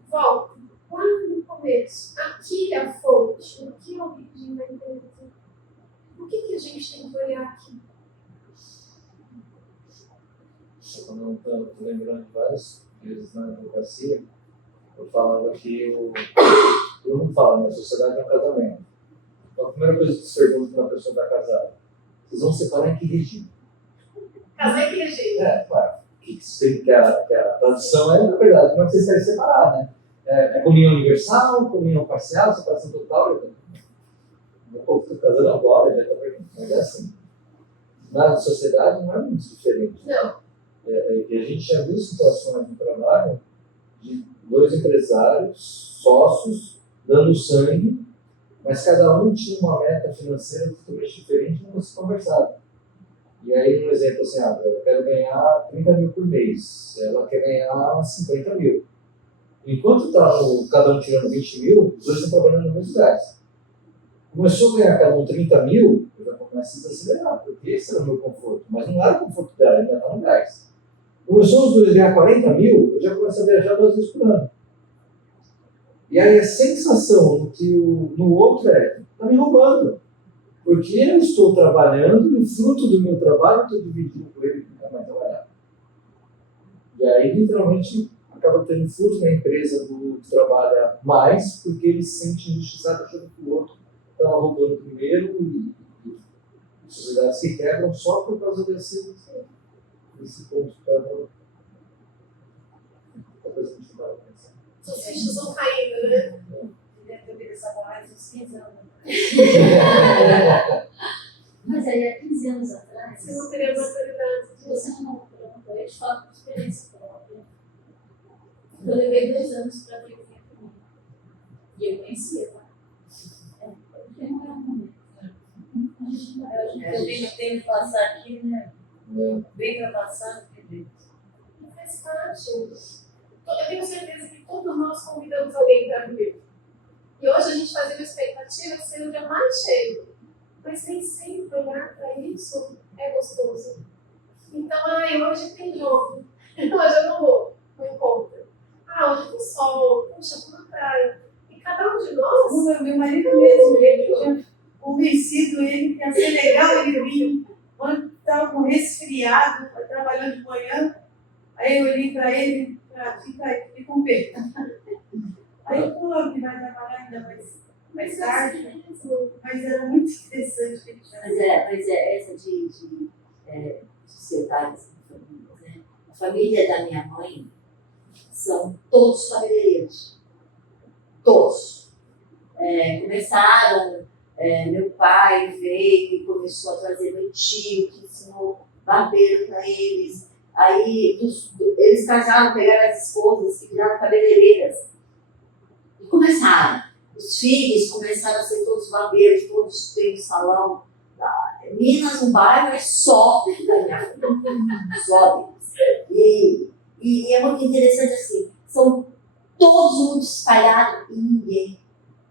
Volta. Lá no começo, aqui é a fonte, o que é a origem da empresa? O que a gente tem que olhar aqui? Quando eu estou lembrando de várias vezes na advocacia, eu falava que todo mundo fala, né? A sociedade é um casamento. Então, a primeira coisa que você pergunta para uma pessoa que está casada, vocês vão separar em que regime? Casei que regime? Claro. Que a tradução é, na verdade, como é que vocês querem separar, né? É comunhão universal, comunhão parcial, separação total? O povo está casando agora, já está perguntando. Mas é assim. Na sociedade não é muito diferente. Não. E a gente já viu situações no trabalho de 2 empresários, sócios, dando sangue, mas cada um tinha uma meta financeira totalmente diferente e não se conversava. E aí, um exemplo assim, eu quero ganhar 30 mil por mês, ela quer ganhar 50 mil. Enquanto está cada um tirando 20 mil, os dois estão trabalhando no mesmo gás. Começou a ganhar cada um 30 mil, eu já começo a desacelerar, porque esse era o meu conforto. Mas não era o conforto dela, ainda está no gás. Começou os dois a ganhar 40 mil, eu já começo a viajar 2 vezes por ano. E aí a sensação no que no outro está me roubando. Porque eu estou trabalhando e o fruto do meu trabalho eu estou dividindo com ele que não quer mais trabalhar. E aí, literalmente, acaba tendo furto na empresa do que trabalha mais, porque ele se sente injustiçado achando que o outro estava roubando primeiro e sociedades se quebram só por causa desse ponto que estava. Talvez a gente não estava pensando. Os fichas vão caindo, né? Deve ter ouvido essa palavra uns 15 anos. Mas aí, há 15 anos atrás, Você não teria maturidade. você não pronto, eu te falo por experiência própria. Eu levei 2 anos para ter o filho comigo. E eu conhecia, tá? Porque não era um momento. A gente não era. Eu tenho que passar aqui, né? É. Bem para passar, Faz parte. Eu tenho certeza que todos nós convidamos alguém para vir. E hoje a gente fazia uma expectativa de ser o dia mais cheio. Mas nem sempre olhar para isso é gostoso. Então, hoje tem jogo. Hoje eu não vou no encontro. Hoje tem sol. Puxa, vou na praia. E cada um de nós. Meu marido mesmo, gente, eu tinha convencido ele que ia ser legal ele vir. Quando estava com resfriado, trabalhando de manhã, aí eu olhei para ele, fica com pena. Aí eu falei que vai trabalhar ainda mais tarde, mas era muito interessante que ele tinha. Mas é essa de sociedades e famílias, né? A família da minha mãe são todos cabeleireiros. Todos. Começaram, meu pai veio e começou a trazer meu tio, que ensinou barbeiro para eles. Aí eles casaram, pegaram as esposas que viraram cabeleireiras. E começaram. Os filhos começaram a ser todos barbeiros, todos têm salão. Minas, no bairro, é só da minha família. Só deles. E é muito interessante assim, são todos muito espalhados e ninguém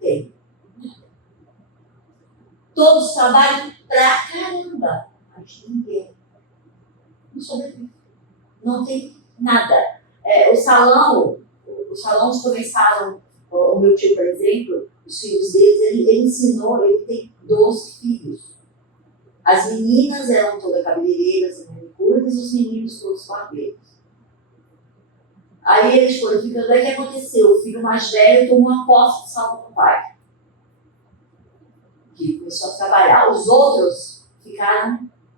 tem. Todos trabalham pra caramba, mas ninguém não sobrevive. Não tem nada. Os salões começaram, o meu tio, por exemplo, os filhos deles, ele ensinou, ele tem 12 filhos. As meninas eram todas cabeleireiras e manicures, os meninos todos barbeiros. Aí eles foram ficando, aí o que aconteceu? O filho mais velho tomou a posse do salão do pai, que começou a trabalhar. Os outros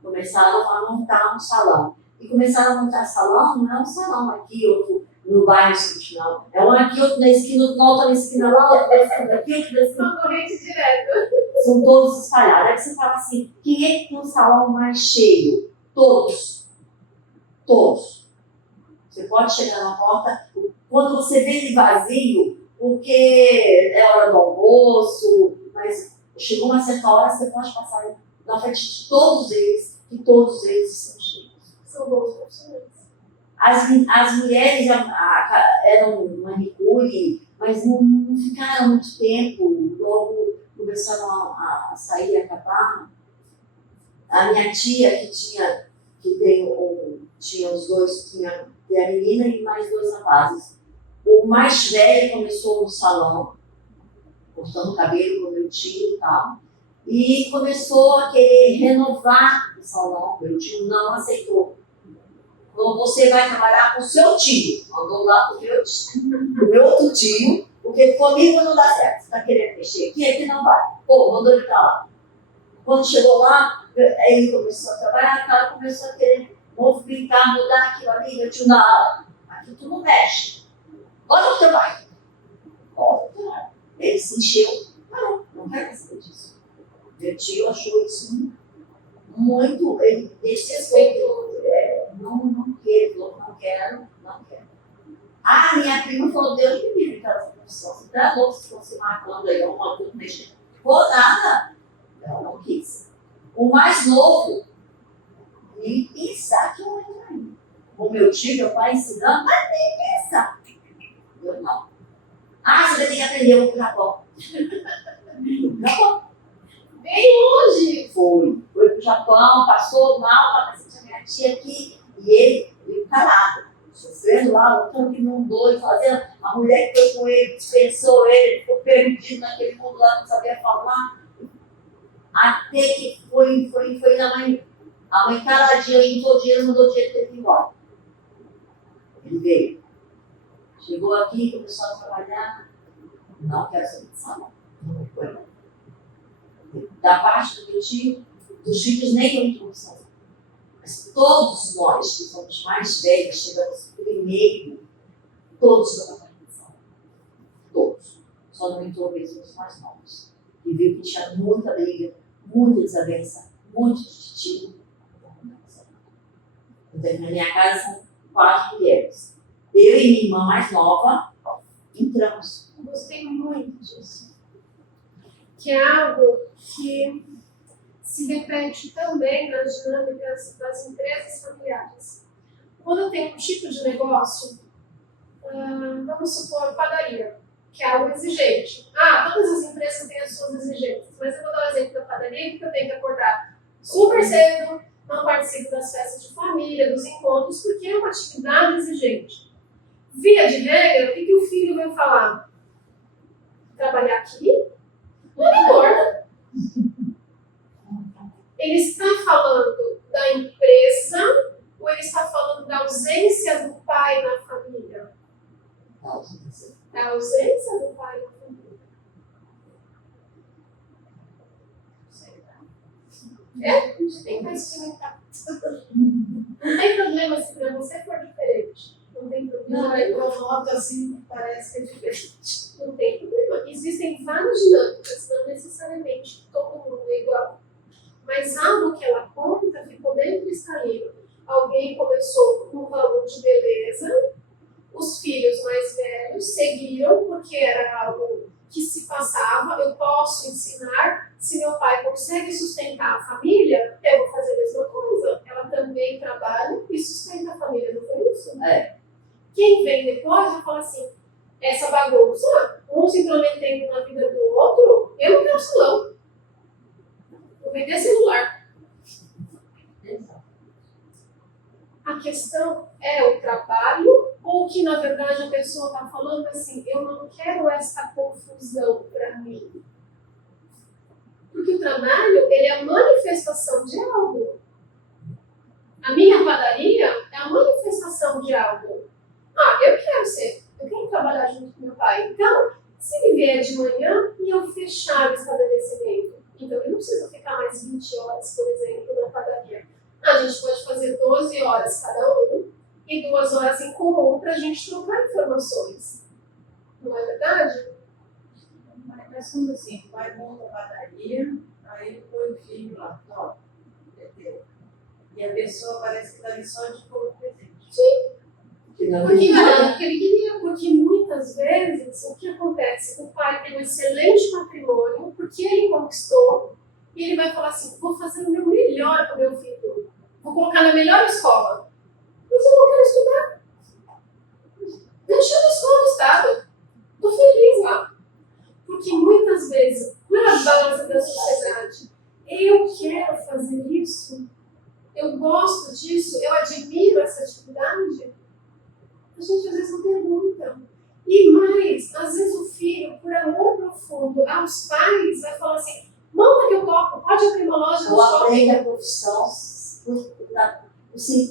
começaram a montar um salão. E começaram a montar salão, não é um salão aqui, outro no bairro seguinte, não. É um aqui, outro na esquina, outro na outra esquina lá, outro na esquina aqui, outro na esquina. Concorrente direto. São todos espalhados. Aí você fala assim, quem é que tem um salão mais cheio? Todos. Todos. Você pode chegar na porta, quando você vê ele vazio, porque é hora do almoço, mas chegou uma certa hora, você pode passar na frente de todos eles, e todos eles estão cheios. São bons profissionais. As mulheres eram manicure, mas não ficaram muito tempo, logo começaram a sair e acabar. A minha tia, tinha os dois, tinha a menina e mais 2 rapazes. O mais velho começou no salão, cortando o cabelo com meu tio e tal, e começou a querer renovar o salão. Meu tio não aceitou. Então você vai trabalhar com o seu tio. Mandou lá pro meu outro tio, porque comigo não dá certo. Você está querendo mexer aqui não vai. Pô, mandou ele pra lá. Quando chegou lá, ele começou a trabalhar, ela começou a querer movimentar, mudar aquilo ali. Meu tio, não, aqui tu não mexe. Bora pro teu pai. Bora. Ele se encheu. Não quero saber disso. Meu tio achou isso muito. Ele desrespeitou. Não quero. Minha prima falou, Deus me livre, aquela profissão. Você tá louco se fosse marcando aí, tudo mexendo. Pô, nada. Ela não quis. O mais novo, nem pensar que eu entro aí. O meu tio, meu pai ensinando, mas nem pensar. Eu não. Você vai ter que aprender o Japão. Japão. Bem longe. Foi pro Japão, passou mal, para a minha tia aqui, e ele calado, sofrendo lá, lutando que não doido, fazendo. A mulher que foi com ele, dispensou ele ficou perdido naquele mundo lá, não sabia falar. Até que foi na mãe. A mãe caladinha, juntou dinheiro, mandou dinheiro para ele ir embora. Ele veio. Chegou aqui, começou a trabalhar. Não quero saber de salão. Não foi. Da parte do meu tio, Dos filhos nem muito são. Mas todos nós que somos mais velhos, chegamos primeiro, todos da família. Todos. Só não entrou mesmo os mais novos. E viu que tinha muita briga, muita desavença, muito titio. Então, na minha casa são 4 mulheres. Eu e minha irmã mais nova entramos. Eu gostei muito disso. Que é algo que se repete também nas dinâmicas das empresas familiares. Quando eu tenho um tipo de negócio, vamos supor padaria, que é algo exigente. Todas as empresas têm as suas exigências, mas eu vou dar o exemplo da padaria, porque eu tenho que acordar super cedo, não participo das festas de família, dos encontros, porque é uma atividade exigente. Via de regra, o que o filho vai falar? Trabalhar aqui? Não me importa. Ele está falando da empresa ou ele está falando da ausência do pai na família? Da ausência do pai na família. A gente tem que experimentar. Não tem problema se para você for diferente. Não tem problema. Não, eu noto assim, parece que é diferente. Não tem problema. Existem várias dinâmicas, não necessariamente todo mundo é igual. Mas algo que ela conta ficou bem cristalino. Alguém começou com um valor de beleza, os filhos mais velhos seguiram, porque era algo que se passava. Eu posso ensinar, se meu pai consegue sustentar a família, eu vou fazer a mesma coisa. Ela também trabalha e sustenta a família, não foi isso? É. Quem vem depois vai falar assim, essa bagunça, um se intrometendo na vida do outro, eu não quero salão. Vou vender celular. A questão é o trabalho ou que, na verdade, a pessoa está falando assim, eu não quero essa confusão para mim. Porque o trabalho, ele é a manifestação de algo. A minha padaria é a manifestação de algo. Eu quero trabalhar junto com meu pai. Então, se ele vier de manhã e eu fechar o estabelecimento, então ele não precisa ficar mais 20 horas, por exemplo, na padaria. A gente pode fazer 12 horas cada um e 2 horas em comum para a gente trocar informações. Não é verdade? Mas quando assim, vai monta a padaria, aí põe o filho lá, top, entendeu? E a pessoa parece que está ali só de corpo presente. Sim. Que não Porque não é o que ele queria, porque muitas vezes o que acontece? O pai tem um excelente patrimônio, porque ele conquistou, e ele vai falar assim, vou fazer o meu melhor para o meu filho, vou colocar na melhor escola. Mas eu não quero estudar. Deixa a escola no estado. Estou feliz lá. Porque muitas vezes, na balança da sociedade, eu quero fazer isso, eu gosto disso, eu admiro essa atividade. A gente às vezes não pergunta. E mais, às vezes o filho, por amor profundo aos pais, vai falar assim, monta que eu toco, pode abrir uma loja no Ou shopping. aprende a profissão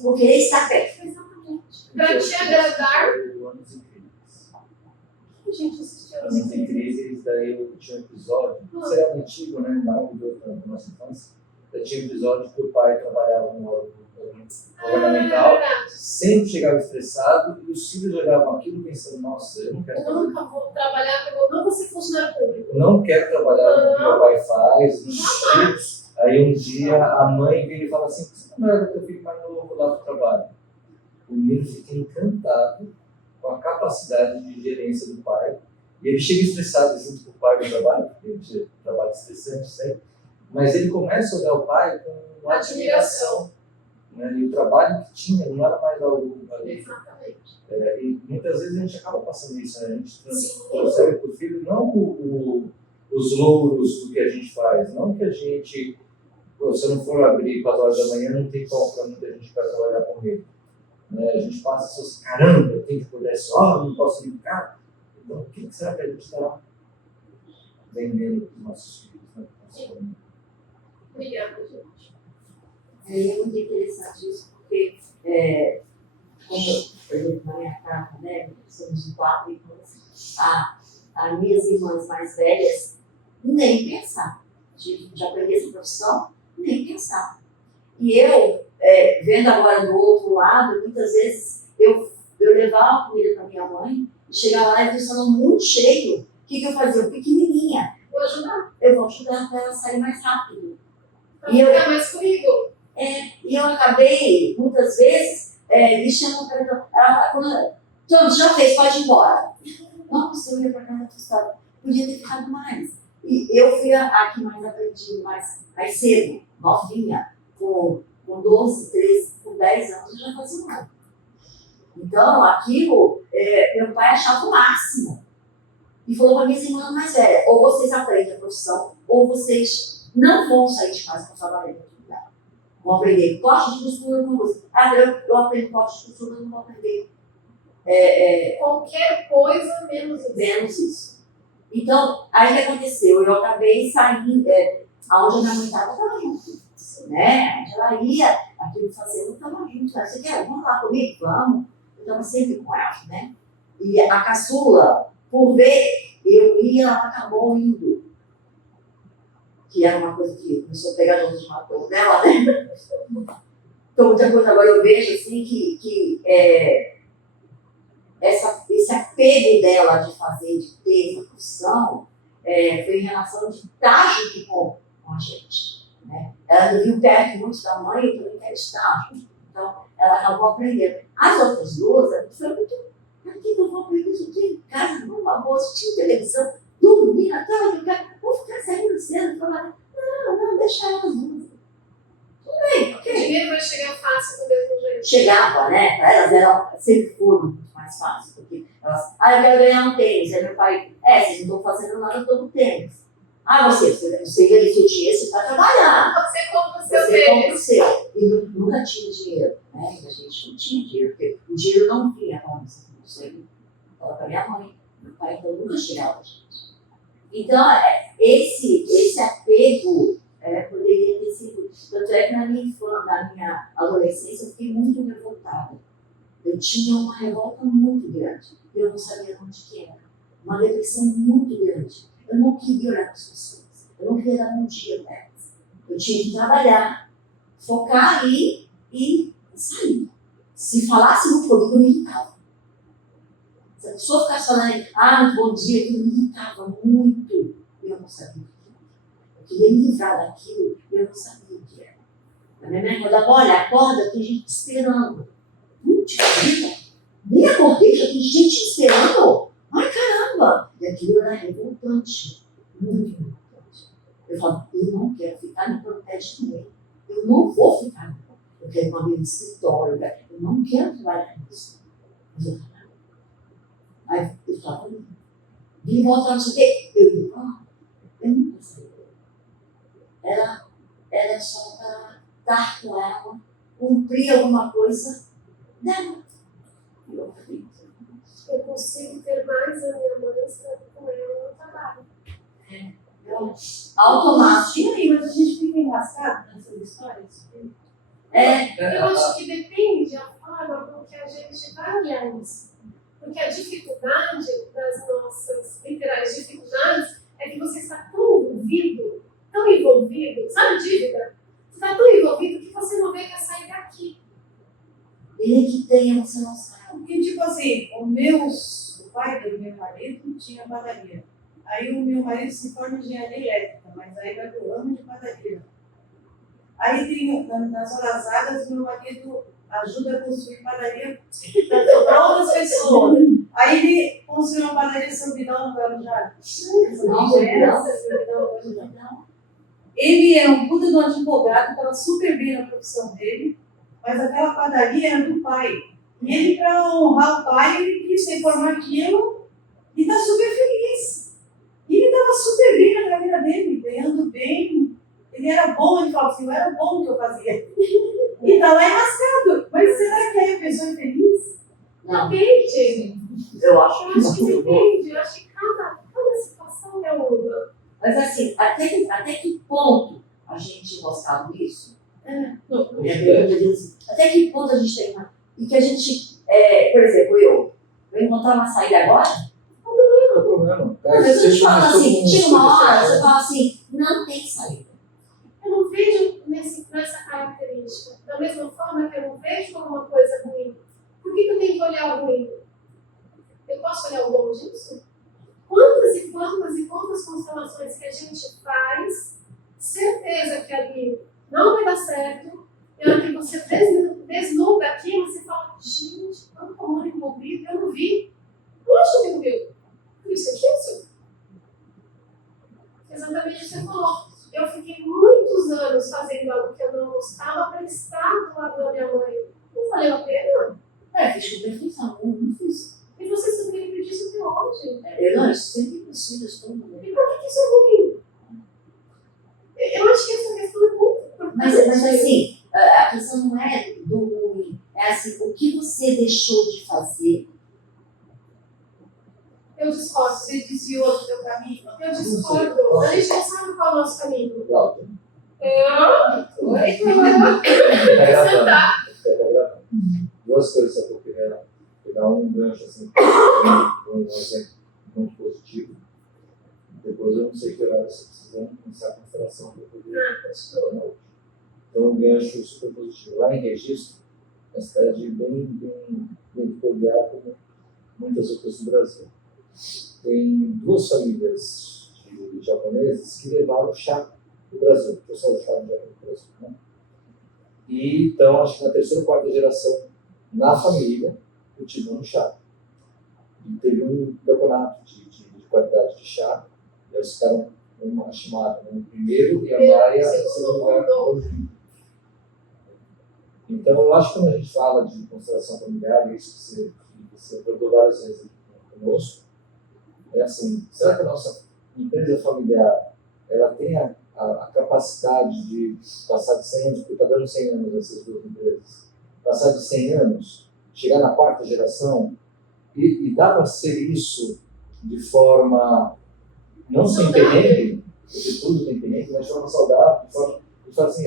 por querer estar perto. Exatamente. Para te agradar. A gente assistiu aos Anos em Crise, daí eu tinha um episódio, isso era antigo, né? Maravilhoso da nossa infância. Eu tinha um episódio que o pai trabalhava no órgão governamental, verdade. sempre chegava estressado e os filhos olhavam aquilo pensando, nossa, eu não quero Eu fazer nunca vou trabalhar, eu não vou ser funcionário público. eu não quero trabalhar no que meu pai faz, ixi. Aí um dia a mãe vem e fala assim, por que você não leva teu filho mais novo lá para o trabalho? O menino fica encantado com a capacidade de gerência do pai. E ele chega estressado junto com o pai no trabalho, porque ele trabalha estressante sempre, mas ele começa a olhar o pai com admiração. Né? E o trabalho que tinha não era mais algo ali. Exatamente. E muitas vezes a gente acaba passando isso, né? A gente Sim. transfere para o filho não os louros do que a gente faz, não que a gente, se eu não for abrir 4 horas da manhã, não tem como para muita gente para trabalhar com ele. Né? A gente passa assim, caramba, eu tenho que acordar essa hora, não posso brincar. Então, o que será que a gente está vendendo para os nossos filhos? Né? Obrigada, gente. É muito interessante isso, porque, como eu na minha casa, né, somos 4 irmãs, as minhas irmãs mais velhas, nem pensar de aprender essa profissão, Nem pensar. E eu, vendo agora do outro lado, muitas vezes eu levava a comida para minha mãe, e chegava lá e eles estavam muito cheio. O que eu fazia? Eu pequenininha. Vou ajudar. Eu vou ajudar para ela sair mais rápido. Pra E eu- ficar mais comigo. E eu acabei, muitas vezes, me chamando para ela. Então, já fez, pode ir embora. Nossa, eu ia para casa assustada. Podia ter ficado mais. E eu fui a que mais aprendi mais cedo, novinha, com 12, 13, com 10 anos, eu já fazia nada. Então, aquilo, meu pai achava o máximo. E falou para minhas irmãs mais velhas, ou vocês aprendem a profissão, ou vocês não vão sair de casa para trabalhar em outro lugar. Vão aprender corte de costura, não vou. Eu aprendo corte de costura, não vou aprender. Qualquer coisa menos isso. Menos isso. Então, aí o que aconteceu? Eu acabei saindo, aonde a minha mãe estava junto. Né? Onde ela ia, aquilo fazendo, estava junto. Você quer? Vamos lá comigo? Vamos. Eu estava sempre com ela, né? E a caçula, por ver, eu ia, ela acabou indo. Que era uma coisa que começou a pegar junto de uma coisa dela, né? Então, muita coisa agora eu vejo assim que esse apego dela de fazer, de ter essa função, foi em relação de estar junto com a gente. Né? Ela viu perto muito da mãe e também quer estar junto. Então, ela acabou aprendendo. As outras duas, foi muito. Aqui eu vou aprender, eu tenho em casa, numa boa, assistindo televisão, dormir até hora, vou ficar saindo cedo, falar, não, deixa elas duas. Tudo bem, O ok. dinheiro vai chegar fácil do mesmo jeito. Chegava, né? Para elas sempre foram muito mais fácil, porque elas, eu quero ganhar um tênis. Aí meu pai, vocês não estão fazendo nada pelo tênis. Você ganha seu dinheiro, você está trabalhando. Você compra o seu Você compra o tênis. seu. E nunca tinha dinheiro, né? A gente não tinha dinheiro, porque o dinheiro não vinha para nós. Não sei, para minha mãe. Meu pai então nunca chegava a gente. Então, esse apego poderia ter sido. Tanto é que na minha adolescência eu fiquei muito revoltada. Eu tinha uma revolta muito grande. Eu não sabia onde que era. Uma depressão muito grande. Eu não queria olhar para as pessoas. Eu não queria dar um dia para elas. Eu tinha que trabalhar, focar ali e sair. Se falasse muito comigo, eu me irritava. Se a pessoa ficasse falando, muito bom dia, aquilo me irritava muito. Eu não sabia o que era. Eu queria me livrar daquilo e eu não sabia o que era. A minha mãe falava, olha, acorda, tem gente esperando. Putz, nem acordei, já tem gente esperando. Ai, caramba! E aquilo era revoltante, muito revoltante. Eu falo, eu não quero ficar no protesto de ninguém. Eu não vou ficar no protesto. Eu quero uma vida de escritório, eu não quero trabalhar com isso. Mas eu falava, aí eu falava, vim voltar, não sei o quê. Eu nunca sei. Era só para estar com ela, cumprir alguma coisa dela. Eu consigo ter mais a minha mãe estando com ela no trabalho. Automático. E aí, mas a gente fica enrascado nessas histórias? Eu acho que depende da forma com que a gente vai olhar isso. Porque a dificuldade das nossas literais dificuldades é que você está tão envolvido, sabe dívida? Você está tão envolvido que você não vê que é sair daqui. Ele que tem, você não sabe. Porque, tipo assim, o pai do meu marido tinha padaria. Aí o meu marido se forma em engenharia elétrica, mas aí vai pro ramo de padaria. Aí tem, nas horas vagas, meu marido ajuda a construir padaria para outras pessoas. Aí ele construiu uma padaria em São Vidal no Guarujá. Ele era um puta do advogado, estava super bem na profissão dele, mas aquela padaria era do pai. E ele, para honrar o pai, ele quis reformar aquilo e está super feliz. E ele estava super bem na carreira dele, ganhando bem. Ele era bom, ele falava assim, eu era bom no que eu fazia. E está lá enrascado. Mas será que aí a pessoa é feliz? Não, Depende. eu acho Eu acho que depende. Eu acho que cada situação é uma. Mas assim, até que ponto a gente gostava disso? Até que ponto a gente tem uma... E que a gente, por exemplo, eu encontrar uma saída agora, Não tem problema. você fala assim, chega uma hora, você fala assim, não tem saída. Eu não vejo nessa característica. Da mesma forma que eu não vejo como uma coisa ruim. Por que eu tenho que olhar o ruim? Eu posso olhar o bom disso? Quantas e quantas e quantas constelações que a gente faz, certeza que ali não vai dar certo, e a hora que você desnuda aquilo, você fala, gente, quanto amor envolvido, eu não vi. Lógico que não viu. Por isso é difícil. Exatamente o que você falou. Eu fiquei muitos anos fazendo algo que eu não gostava para estar do lado da minha mãe. Não valeu a pena? Fiz com perfeição, não fiz. E você sobrevive disso até hoje. Eu não, isso sempre meus filhos, todo mundo. E por que isso é ruim? Eu acho que essa questão é muito importante. Mas assim, a questão não é do ruim, é assim, o que você deixou de fazer. Eu discordo. Você desviou do seu caminho. Eu discordo. A gente não sabe qual é o nosso caminho. Cláudia. Oi? Duas coisas que eu queria dar um gancho assim, um exemplo muito positivo. Depois eu não sei que horário você precisa começar a constelação para poder. Então, um gancho super positivo. Lá em Registro, uma cidade bem peculiar, como muitas outras do Brasil. Tem duas famílias de japoneses que levaram chá do Brasil, trouxeram chá do Brasil. Né? E então, acho que na terceira ou quarta geração, na família, cultivando chá. E teve um campeonato de qualidade de chá, e eles ficaram uma chamada, né? Primeiro e a Maia em segundo lugar. Então, eu acho que quando a gente fala de constelação familiar, isso que você abordou várias vezes conosco, é assim, será que a nossa empresa familiar ela tem a capacidade de passar de 100 anos, porque está dando 100 anos essas duas empresas, passar de 100 anos, chegar na quarta geração e dá para ser isso de forma não sem perrengue, porque tudo tem perrengue, mas de forma saudável, de forma assim,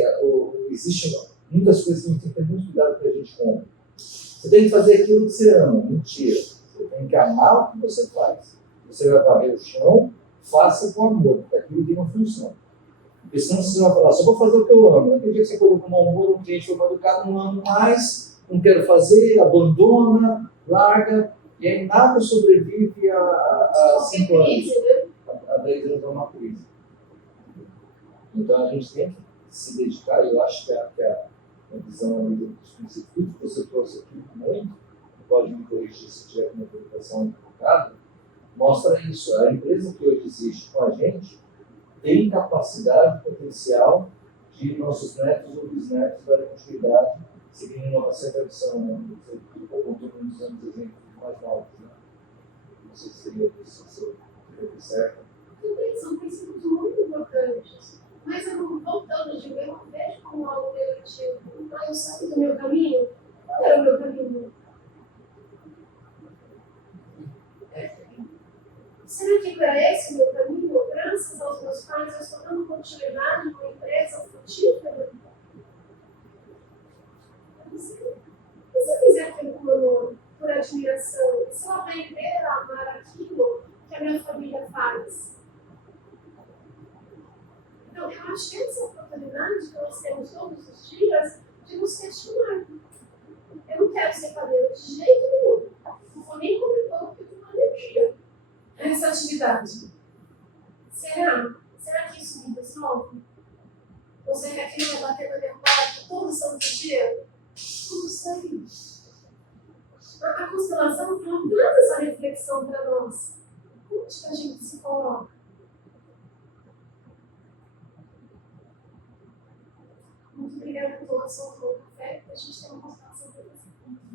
existe muitas coisas que a gente tem que ter muito cuidado que a gente compra. Você tem que fazer aquilo que você ama, mentira. Você tem que amar o que você faz. Você vai varrer o chão, faça com amor, porque aquilo tem uma função. Porque senão você vai falar, só vou fazer o que eu amo. Aquele dia que você colocou com mau humor, um cliente foi mal educado, não amo mais, não quero fazer, abandona, larga, e aí nada sobrevive a 5 anos. A 10 anos é uma crise. Então a gente tem que se dedicar, e eu acho que a visão ali dos princípios que você trouxe aqui muito, pode me corrigir se tiver uma preocupação equivocada, mostra isso. A empresa que hoje existe com a gente tem capacidade, potencial de nossos netos ou bisnetos darem continuidade, seguindo inovação e tradição, né? Você apontou muitos anos exemplos mais novos, né? Não sei se seria certo. São princípios muito importantes. Mas eu, voltando, eu não vejo como algo negativo. Eu saí do meu caminho. Qual era o meu caminho? Será que era esse o meu caminho? Graças aos meus pais, eu estou dando continuidade a uma empresa frutífera? E se eu fizer aquilo por amor, por admiração? E se eu aprender a amar aquilo que a minha família faz? Então, eu acho que essa é a oportunidade que nós temos todos os dias de nos questionar. Eu não quero ser padeiro de jeito nenhum. Não vou nem comer pão porque eu tenho uma energia nessa atividade. Será? Será que isso me resolve? Ou será que aquilo vai bater na minha porta todo santo dia? Não sei. A constelação traz essa reflexão para nós. Onde que a gente se coloca? Muito obrigada a todos.